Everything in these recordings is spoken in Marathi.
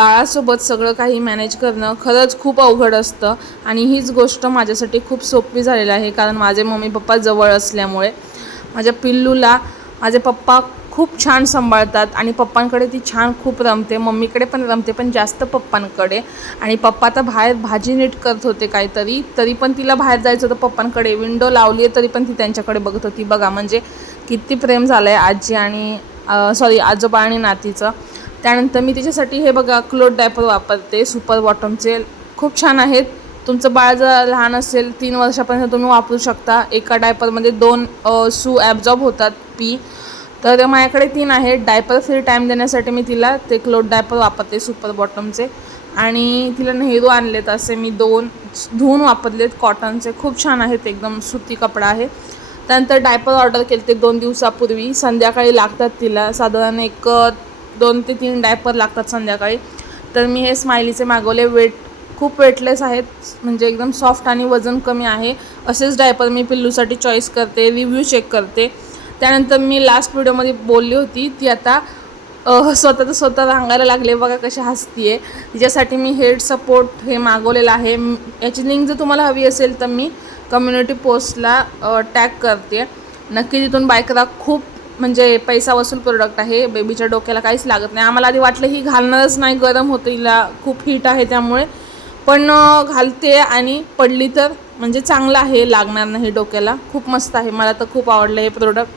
बाळासोबत सगळं काही मॅनेज करणं खरंच खूप अवघड असतं आणि हीच गोष्ट माझ्यासाठी खूप सोपी झालेली आहे, कारण माझे मम्मी पप्पा जवळ असल्यामुळे माझ्या पिल्लूला माझे पप्पा खूप छान सांभाळतात आणि पप्पांकडे ती छान खूप रमते, मम्मीकडे पण रमते पण जास्त पप्पांकडे. आणि पप्पा तर बाहेर भाजी नीट करत होते काहीतरी, तरी पण तिला बाहेर जायचं होतं पप्पांकडे, विंडो लावली आहे तरी पण ती त्यांच्याकडे बघत होती. बघा म्हणजे किती प्रेम झालं आहे आजी आणि आजोबा आणि नातीचं. त्यानंतर मी तिच्यासाठी हे बघा क्लोथ डायपर वापरते सुपर बॉटमचे, खूप छान आहेत. तुमचं बाळ जर लहान असेल 3 वर्षापर्यंत तुम्ही वापरू शकता. एका डायपरमध्ये 2 सू ॲब्झॉर्ब होतात पी. तर माझ्याकडे 3 आहेत. डायपर फ्री टाईम देण्यासाठी मी तिला ते क्लोथ डायपर वापरते सुपर बॉटमचे. आणि तिला नेहरू आणलेत असे मी 2 धुवून वापरलेत कॉटनचे, खूप छान आहेत, एकदम सुती कपडा आहे. त्यानंतर डायपर ऑर्डर केले ते 2 दिवसापूर्वी, संध्याकाळी लागतात तिला साधारण 2 ते 3 डायपर लागतात संध्याकाळी. तर मी हे स्माइलीचे मागवले, खूप वेटलेस आहेत, म्हणजे एकदम सॉफ्ट आणि वजन कमी आहे. असेच डायपर मी पिल्लूसाठी चॉईस करते, रिव्ह्यू चेक करते. त्यानंतर मी लास्ट व्हिडिओमध्ये बोलली होती ती आता स्वतःचं स्वतः रांगायला लागले, बघा कशी हसती आहे. तिच्यासाठी मी हेड सपोर्ट हे मागवलेलं आहे. याची लिंक जर तुम्हाला हवी असेल तर मी कम्युनिटी पोस्टला टॅग करते, नक्की तिथून बाय करा. खूप म्हणजे पैसा वसूल प्रोडक्ट आहे, बेबीच्या डोक्याला काहीच लागत नाही. आम्हाला आधी वाटलं ही घालणारच नाही, गरम होतं, हिला खूप हीट आहे त्यामुळे, पण घालते आणि पडली तर म्हणजे चांगलं आहे, लागणार नाही डोक्याला. खूप मस्त आहे, मला तर खूप आवडलं हे प्रोडक्ट.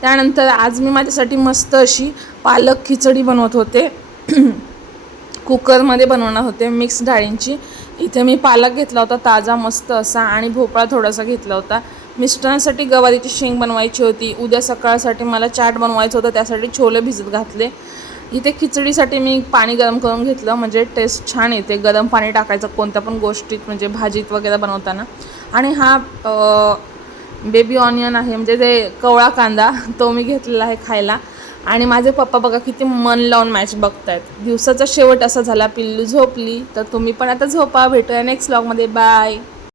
त्यानंतर आज मी माझ्यासाठी मस्त अशी पालक खिचडी बनवत होते. कुकरमध्ये बनवणार होते मिक्स डाळींची. इथे मी पालक घेतला होता ताजा मस्त असा आणि भोपळा थोडासा घेतला होता. मिस्टरांसाठी गवारीची शेंग बनवायची होती. उद्या सकाळसाठी मला चाट बनवायचं होतं, त्यासाठी छोले भिजत घातले. इथे खिचडीसाठी मी पाणी गरम करून घेतलं, म्हणजे टेस्ट छान येते. गरम पाणी टाकायचं कोणत्या पण गोष्टीत, म्हणजे भाजीत वगैरे बनवताना. आणि हा बेबी ऑनियन आहे, म्हणजे ते कवळा कांदा, तो मी घेतलेला आहे खायला. आणि माझे पप्पा बघा किती मन लावून मॅच बघतायत. दिवसाचा शेवट असा झाला, पिल्लू झोपली, तर तुम्ही पण आता झोपा. भेटूया नेक्स्ट व्लॉगमध्ये. बाय.